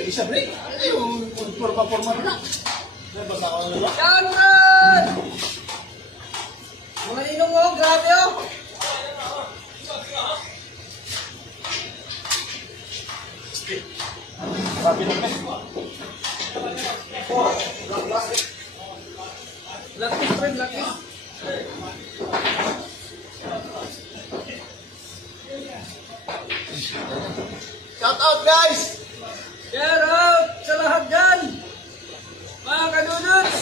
Bisa break. Yung forma na. Basta ako na ba? Yan! Mga ninong mo, grabe oh! Sabi na men. Lakis, friend, lakis. Shout out guys! Shout out sa lahat dyan! Mga kadudots!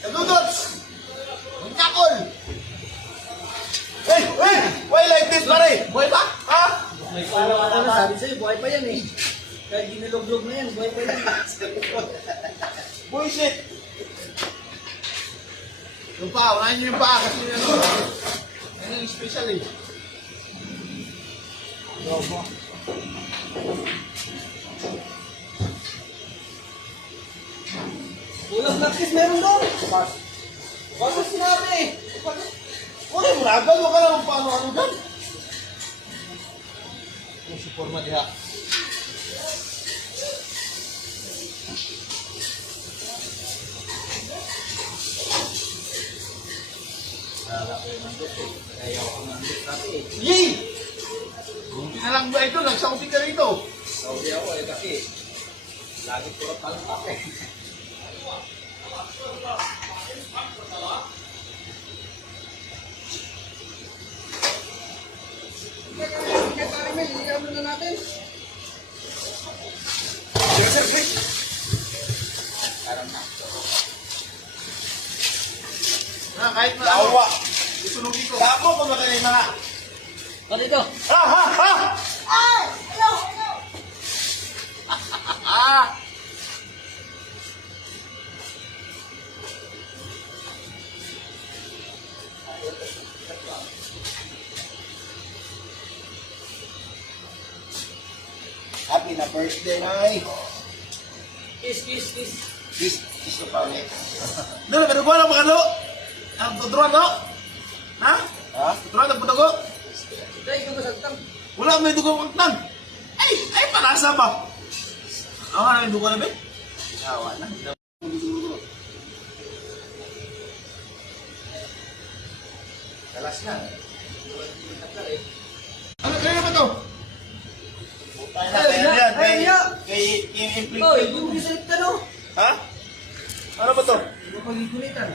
Kadudots! Magkakol! Hey! Hey! Why like this pare? Boy ba? Ha? May pala ka na, sabi sa'yo, buhay pa yan eh. Kahit ginilog-log na yan, buhay pa yan. Bullshit! Yung pa, unahin nyo yung pa kasi ano. Yan yung special eh. Lobo. Ulang lakis meron doon! Bakit sinabi? Kunin mo na agad, huwag ka lang paano-ano dyan. Yung si forma diha. Yee! Kung pinalang ba ito, nagsauti ka rito. Saudi ako eh kasi lagi ko palpak eh. Na natin. Sige sir, please. Kahit na awa. Isunugi ko. Dako pa ba kayo mga? O dito. Ha ha ha! Ah! Hello! Hello! Ah! Happy na birthday, Nay. Kiss, kiss, kiss. Kiss ko pa ulit. Dito, padugo na mga no? Ang tuturuan, no? Ha? Ha? Tuturuan ang putugo? Dahil ito masagtang. Wala may dugo ang tan. Ay, panasa ba? Ako na yung dugo na, be? Yawa na. Kalas na. Ano, kaya ba to? Ay, ya! Kay Oh, yung gisalit ka no? Ha? Ano ba to? Yung pagigulitan.